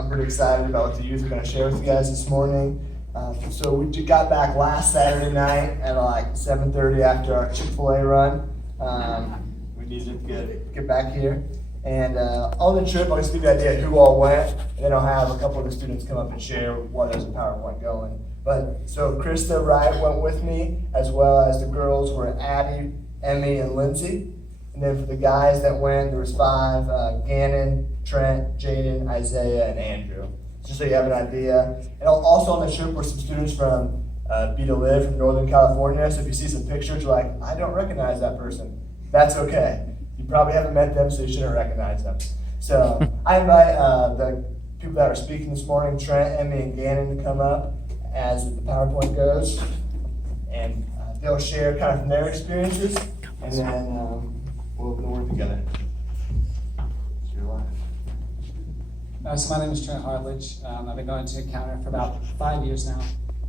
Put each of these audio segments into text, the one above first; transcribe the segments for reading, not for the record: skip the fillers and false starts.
I'm pretty excited about what the youth are going to share with you guys this morning. So we got back last Saturday night at like 7:30 after our Chick-fil-A run. We needed to get back here. And on the trip, I'll just give you an idea of who all went, and then I'll have a couple of the students come up and share what is PowerPoint going. But so Krista Wright went with me, as well as the girls were Addie, Emmy, and Lindsay. And then for the guys that went, there was 5, Gannon, Trent, Jaden, Isaiah, and Andrew. Just so you have an idea. And also on the trip were some students from Be to Live from Northern California. So if you see some pictures, you're like, I don't recognize that person. That's okay. You probably haven't met them, so you shouldn't recognize them. So I invite the people that are speaking this morning, Trent, Emmy, and Gannon, to come up as the PowerPoint goes. And they'll share kind of from their experiences. And then we'll open the word together. It's your life. So my name is Trent Hartledge. I've been going to Encounter for about 5 years now,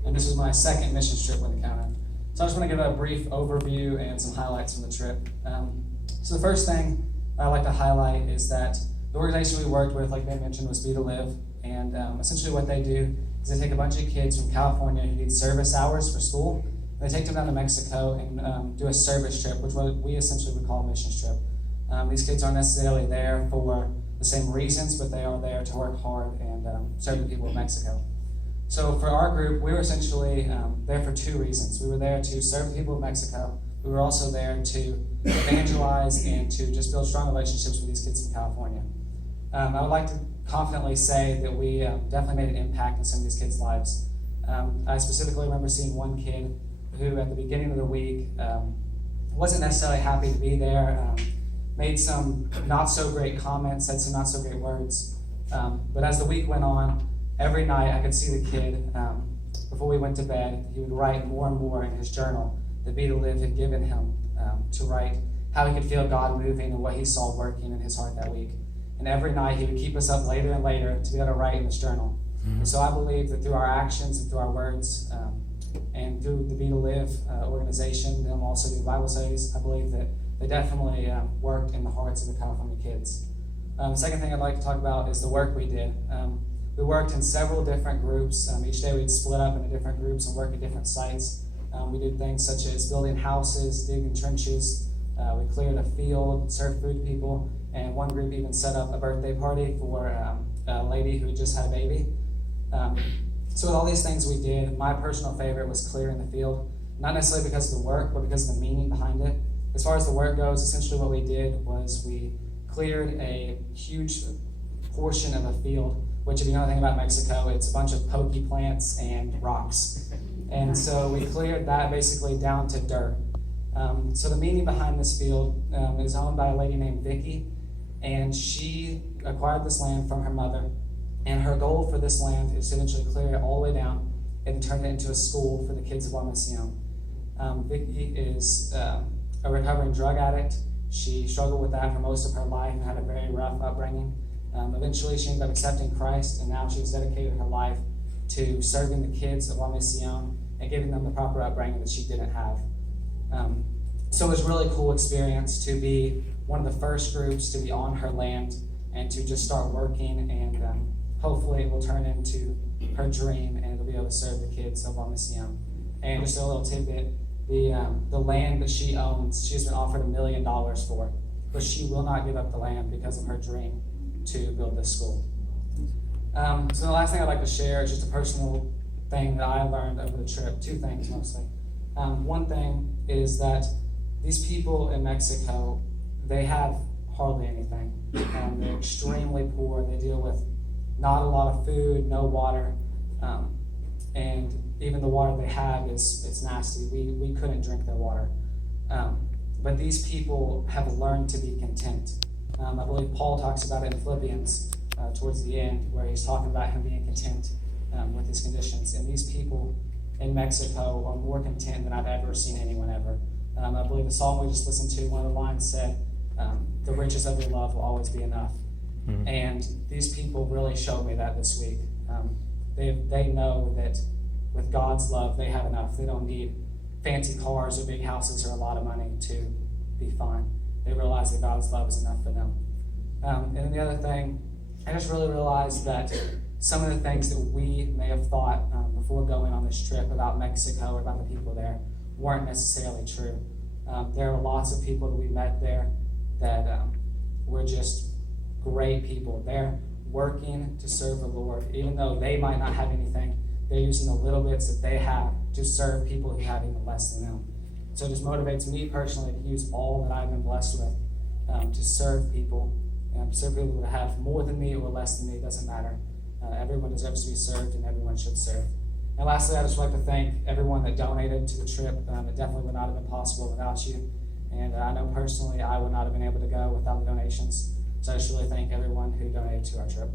and this is my second mission trip with Encounter. So I just want to give a brief overview and some highlights from the trip. So the first thing I'd like to highlight is that the organization we worked with, like they mentioned, was Be to Live, and essentially what they do is they take a bunch of kids from California who need service hours for school, and they take them down to Mexico and do a service trip, which we essentially would call a mission trip. These kids aren't necessarily there for the same reasons, but they are there to work hard and serve the people of Mexico. So for our group, we were essentially there for 2 reasons. We were there to serve the people of Mexico. We were also there to evangelize and to just build strong relationships with these kids from California. I would like to confidently say that we definitely made an impact in some of these kids' lives. I specifically remember seeing one kid who at the beginning of the week wasn't necessarily happy to be there, made some not so great comments, said some not so great words. But as the week went on, every night I could see the kid, before we went to bed, he would write more and more in his journal that Be to Live had given him to write how he could feel God moving and what he saw working in his heart that week. And every night he would keep us up later and later to be able to write in this journal. And so I believe that through our actions and through our words and through the Be to Live organization, and also do Bible studies, I believe that they definitely worked in the hearts of the California kids. The second thing I'd like to talk about is the work we did. We worked in several different groups. Each day we'd split up into different groups and work at different sites. We did things such as building houses, digging trenches. We cleared a field, served food to people, and one group even set up a birthday party for a lady who had just had a baby. So with all these things we did, my personal favorite was clearing the field, not necessarily because of the work, but because of the meaning behind it. As far as the work goes, essentially what we did was we cleared a huge portion of a field, which if you know anything about Mexico, it's a bunch of pokey plants and rocks. And so we cleared that basically down to dirt. So the meaning behind this field is owned by a lady named Vicky, and she acquired this land from her mother. And her goal for this land is to eventually clear it all the way down and turn it into a school for the kids of La Misión. Vicky is a recovering drug addict. She struggled with that for most of her life and had a very rough upbringing. Eventually she ended up accepting Christ, and now she's dedicated her life to serving the kids of La Misión and giving them the proper upbringing that she didn't have. So it was a really cool experience to be one of the first groups to be on her land and to just start working, and hopefully it will turn into her dream and it'll be able to serve the kids of La Misión. And just a little tidbit, the land that she owns, she's been offered $1 million for, but she will not give up the land because of her dream to build this school. So the last thing I'd like to share is just a personal thing that I learned over the trip. 2 things mostly. One thing is that these people in Mexico, they have hardly anything. They're extremely poor. They deal with not a lot of food, no water, and even the water they have is nasty. We couldn't drink their water. But these people have learned to be content. I believe Paul talks about it in Philippians towards the end, where he's talking about him being content with his conditions. And these people in Mexico are more content than I've ever seen anyone ever. I believe the song we just listened to, one of the lines said, the riches of your love will always be enough. Mm-hmm. And these people really showed me that this week. They know that with God's love, they have enough. They don't need fancy cars or big houses or a lot of money to be fine. They realize that God's love is enough for them. And then the other thing I just really realized that some of the things that we may have thought before going on this trip about Mexico or about the people there weren't necessarily true. There are lots of people that we met there that were just great people. They're working to serve the Lord. Even though they might not have anything, they're using the little bits that they have to serve people who have even less than them. So it just motivates me personally to use all that I've been blessed with to serve people. Serve people that have more than me or less than me, it doesn't matter. Everyone deserves to be served, and everyone should serve. And lastly, I'd just like to thank everyone that donated to the trip. It definitely would not have been possible without you. And I know personally I would not have been able to go without the donations. So I just really thank everyone who donated to our trip.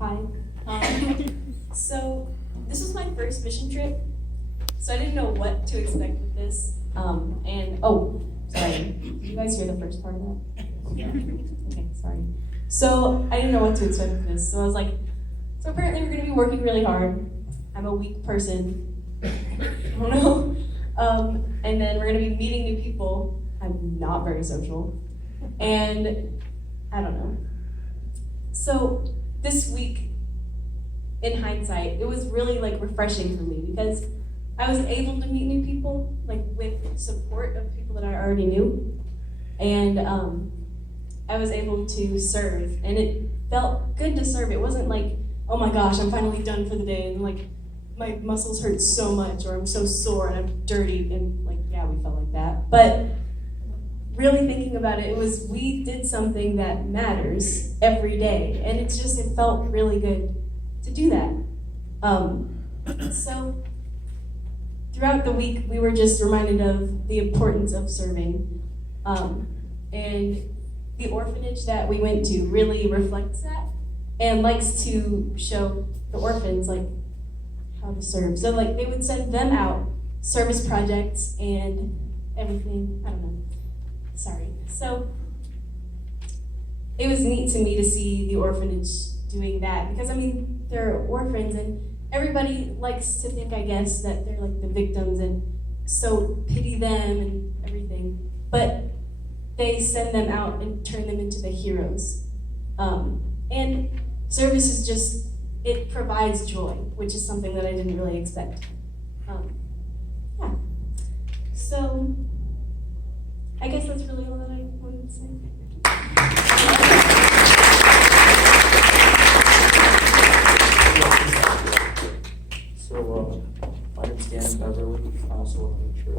Hi. So this was my first mission trip, so I didn't know what to expect with this. Sorry. Did you guys hear the first part of that? Yeah. Okay, sorry. So I didn't know what to expect with this. So I was like, so apparently we're gonna be working really hard. I'm a weak person. I don't know. And then we're gonna be meeting new people. I'm not very social. And I don't know. So this week, in hindsight, it was really like refreshing for me because I was able to meet new people, like with support of people that I already knew. And I was able to serve, and it felt good to serve. It wasn't like, oh my gosh, I'm finally done for the day, and like my muscles hurt so much, or I'm so sore and I'm dirty, and like, yeah, we felt like that. But really thinking about it, we did something that matters every day, and it felt really good to do that. So throughout the week, we were just reminded of the importance of serving, and the orphanage that we went to really reflects that and likes to show the orphans like how to serve. So like they would send them out service projects and everything. I don't know. Sorry. So it was neat to me to see the orphanage doing that because I mean they're orphans and everybody likes to think, I guess, that they're like the victims and so pity them and everything. But they send them out and turn them into the heroes. And service is just, it provides joy, which is something that I didn't really expect. Yeah. So I guess that's really all that I wanted to say. So, my name's Dan Beverly. I also work on the trip.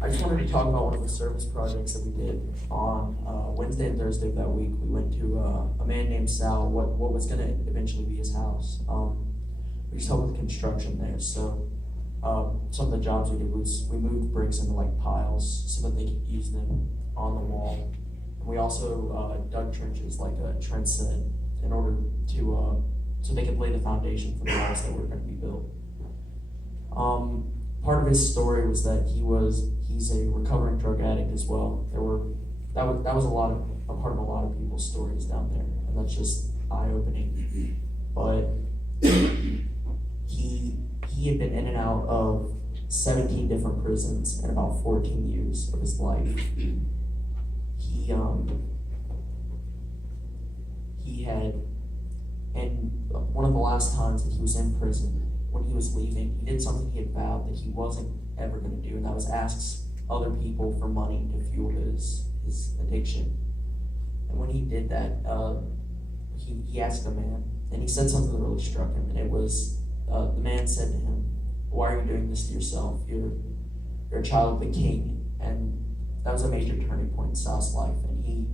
I just wanted to talk about one of the service projects that we did on Wednesday and Thursday of that week. We went to a man named Sal, what was going to eventually be his house. We just helped with construction there. So some of the jobs we did was we moved bricks into like piles so that they could use them on the wall. And we also dug trenches, like Trent said, in order to so they could lay the foundation for the walls that were going to be built. Part of his story was that he's a recovering drug addict as well. That was a part of a lot of people's stories down there, and that's just eye-opening. But he had been in and out of 17 different prisons in about 14 years of his life. He had, and one of the last times that he was in prison, when he was leaving, he did something he had vowed that he wasn't ever going to do, and that was ask other people for money to fuel his addiction. And when he did that, he asked a man, and he said something that really struck him, and it was, the man said to him, "Why are you doing this to yourself? You're a child of the king." And that was a major turning point in Sal's life, and he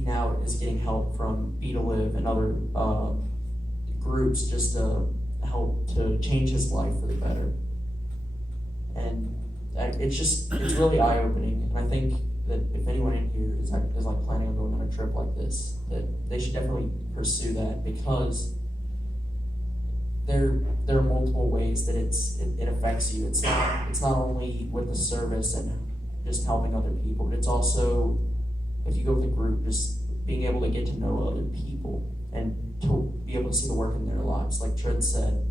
now is getting help from Be to Live and other groups just to help to change his life for the better. And it's really eye-opening, and I think that if anyone in here is like planning on going on a trip like this, that they should definitely pursue that, because there are multiple ways that it affects you. It's not only with the service and just helping other people, but it's also, if you go with a group, just being able to get to know other people and to be able to see the work in their lives. Like Trent said,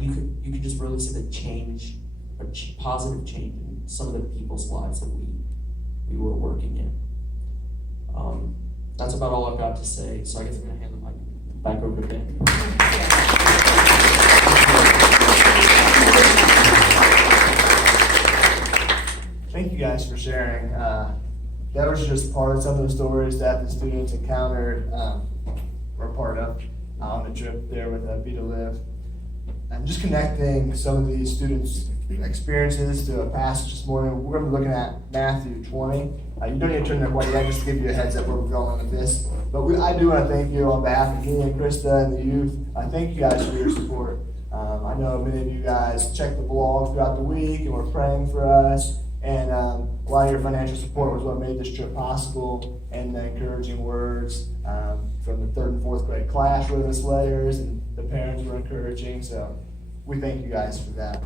you could just really see the change, positive change in some of the people's lives that we were working in. That's about all I've got to say, so I guess I'm gonna hand the mic back over to Ben. Thank you guys for sharing. That was just part of some of the stories that the students encountered, or part of, on the trip there with Vita Live. And just connecting some of these students' experiences to a passage this morning. We're going to be looking at Matthew 20. You don't need to turn there quite yet, just to give you a heads up where we're going with this. But I do want to thank you on behalf of me and Krista and the youth. I thank you guys for your support. I know many of you guys check the blog throughout the week and were praying for us. And a lot of your financial support was what made this trip possible, and the encouraging words from the 3rd and 4th grade class wrote us letters, and the parents were encouraging. So we thank you guys for that.